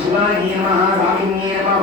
शिवाय नमः स्वामिन्ये नमः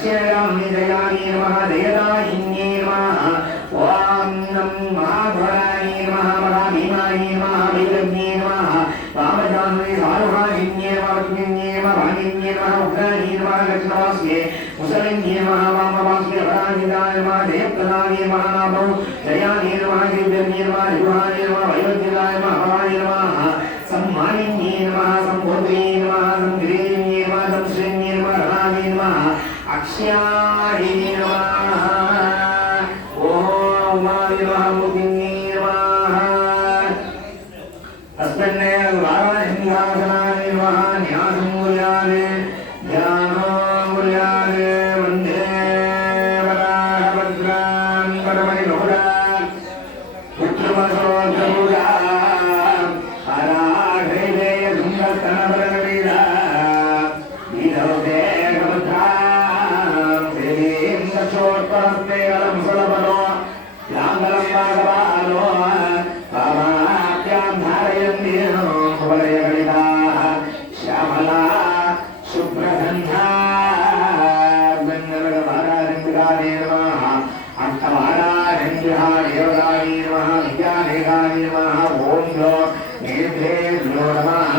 दक्षिणगामिदयानि नमः दयदायिन्ये नमः ओम नम महाध्वराय नमः महाभीमाय नमः भैरव्ये नमः वामजान्वे सारुहायिन्ये नमः वज्ञे नमः भागिन्ये नमः उग्राय नमः लक्ष्मवास्ये मुसलिन्ये नमः वामवास्ये वराजिदाय नमः जयप्रदाय नमः नामो जयाय नमः गिरिव्ये नमः युहाय नमः वैवज्ञाय नमः हवाय नमः सम्मानिन्ये नमः सम्बोधये नमः संग्रीन्ये नमः संश्रेण्ये नमः रणाय नमः अक्ष्याय नमः ओम नमः मुदिन्ये नमः तस्मै वाराहिंसासनाय नमः न्यासमूल्याय ध्यानमूल्याय वन्दे वराहभद्रां परमनिलोडा पुत्रमसोऽग्रमुदा हराघ्रेय सुन्दरतनवरवीरा विधौदेकमुद्रां देवीं दक्षोत्तरस्ते अलमुसलबलो लाङ्गलं वागवालो पामाप्यां धारयन्ति भुवनयगलिताः श्यामला शुभ्रगन्धा गन्धर्ववारारङ्गाय नमः अष्टवारारङ्गाय नमः विद्यादेगाय नमः ॐ लो नेभ्यो नमः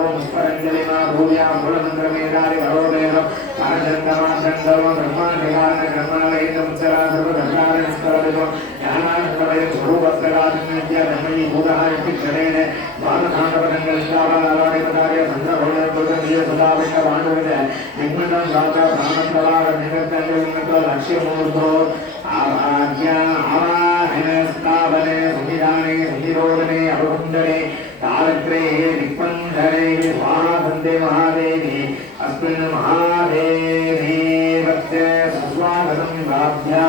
ॐ स्मरञ्जलि मा भूया मूलमन्त्रमेधारि वरोदेव परजङ्गमादङ्गम ब्रह्मादिगान ब्रह्मालयं चरा सर्वदर्शारणस्करदिनो ज्ञानानन्दमय स्वरूपस्करादिन्य धर्मयी भूतः इति क्षणेन द्वादशान्तपदङ्गलिष्टावलालादिपदाय सन्दर्भोदय सदाविष्ण वाणुविद विघ्नं राजा प्राणप्रवाह निगतङ्गलिङ्गतो लक्ष्यमूर्धो आभाग्या आवाहने स्थापने सुनिधाने सुनिरोधने अवकुण्डने तारग्रेहे निक्पन्धरे स्वाहा वन्दे महादेवी अस्मिन् महादेवी वत्से सुस्वागतं भाभ्या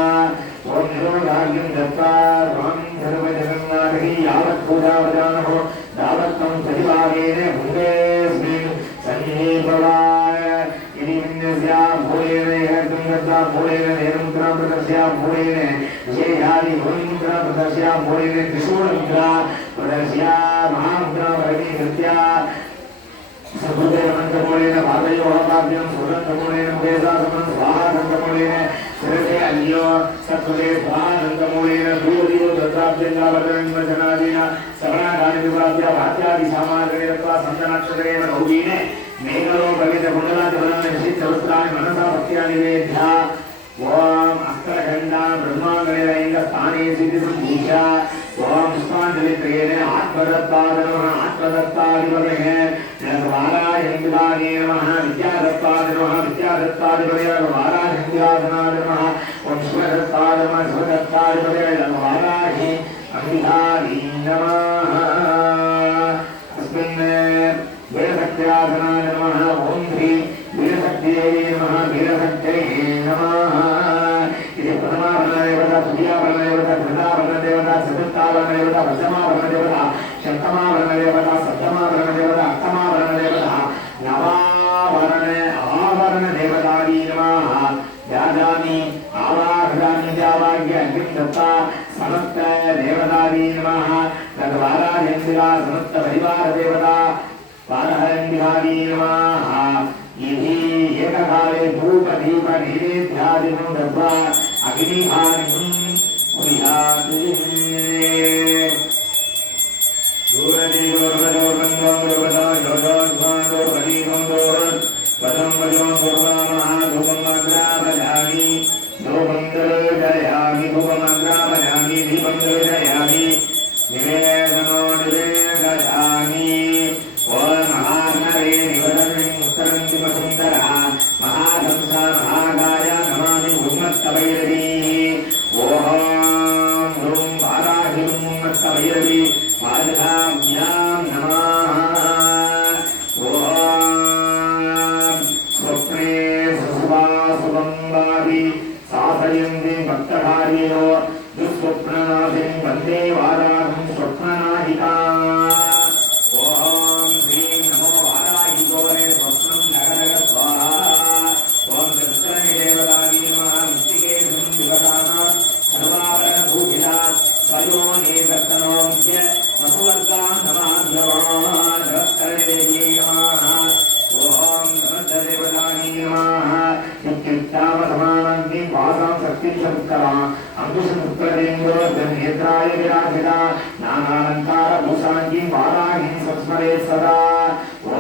ॐ निरोधाग्यं दत्त्वा स्वामी सर्वजगन्नाथि यावत् पूजावजानहो तावत् तं सतिभागेन भुङ्गेऽस्मिन् सन्निभवाय इति विन्यस्या भूयेन हेतुं दत्त्वा भूयेन नेरमुद्रां प्रदर्श्या भूयेन विजयादि भूमिमुद्रां प्रदर्श्या भूयेन त्रिशूलमुद्रा प्रदर्श्या महामुद्रां वरमीकृत्या सकृतेरमन्तमूलेन पादयोः पाद्यं सुगन्धमूलेन मुखेसासनं स्वाहानन्दमूलेन शिरसे अन्यो सकृते स्वाहानन्दमूलेन दूरियो दत्ताब्जङ्गावर्धनजनादीन सवनागानि विवाद्य भात्यादिसामाग्रे दत्त्वा सन्दनाक्षरेण बहुवीन मेघलो भवितकुण्डलादिवराणि विशिष्टवस्त्राणि मनसा भक्त्या निवेद्या ओम अष्टगंधा ब्रह्मांगणिरैंगस्थाने सिद्धिसंभूषा ओम पुष्पांजलित्रयेन आत्मदत्ताय नमः आत्मदत्तादिपदये वाराहिंसाय नमः विद्यादत्ताय नमः विद्यादत्तादिपदये वाराहिंसाय नमः ओम शिवदत्ताय नमः शिवदत्तादिपदये वाराहि अंबिकायै नमः अस्मिन् वीरशक्त्यासनाय नमः ओम श्री वीरशक्त्यै नमः वीरशक्त्यै नमः इति प्रथमावरणदेवता द्वितीयावरणदेवता तृतीयावरणदेवता चतुर्थावरणदेवता पञ्चमावरणदेवता षष्ठमावरणदेवता सप्तमावरणदेवता अष्टमावरणदेवता नवावरणदेवतायै नमः याजामि आवाहयामि देवाग्य अग्निं दत्त्वा समस्त देवतायै नमः तद्वारायन्दिरा समस्त परिवारदेवता वारहरन्दिरायै नमः इति एककाले धूपदीप नैवेद्यादिकं दत्त्वा अग्निहानिं कुर्यात् दूरदेवोर्वदोर्गन्धं देवता योगोद्वादो प्रदीपं पदं वजो गुरुनामः धूपमग्रापयामि धूपं दर्शयामि धूपमग्रापयामि दीपं दर्शयामि निवेदनो निवेदयामि ओम महानरे निवदनं मुस्तरन्तिमसुन्दरः महाधंसा महागाय नमामि उन्मत्तभैरवी ओम ह्रूं वाराहि उन्मत्तभैरवी पादकाभ्यां नमः ओम स्वप्ने सुसुभासुभं वापि साधयन्ति भक्तकार्ययो दुःस्वप्ननाशिं वन्दे वाराहं स्वप्ननाहिका ओम ह्रीं नमो वाराहि गौरे स्वप्नं नगनग स्वाहा ओम सरस्वती देवतायै नमः मृत्तिकेशं दिवसानां सर्वाभरणभूषिता स्वयोने दर्शनोऽद्य वसुवर्गां नमाभ्यवान् सरस्वतीदेव्यै नमः ओम नमस्ते देवतायै नमः इत्युक्तावता अस्तित्वमुत्तमा अंकुशमुत्तरेन्द्रोर्धनेत्राय विराजिता नानालङ्कारभूषाङ्गीं वाराहिं संस्मरे सदा ॐ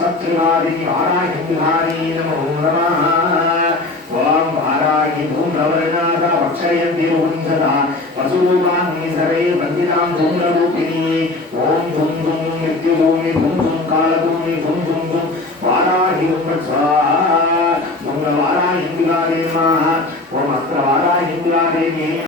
सत्रिवादिनि वाराहिं विहारी नमो नमः ॐ वाराहि धूम्रवर्णादा वक्षयन्ति रुहुञ्जदा वसुरूपान्नि सर्वे वन्दितां धूम्ररूपिणी ॐ धूं धूं मृत्युधूमि धूं धूं कालधूमि धूं धूं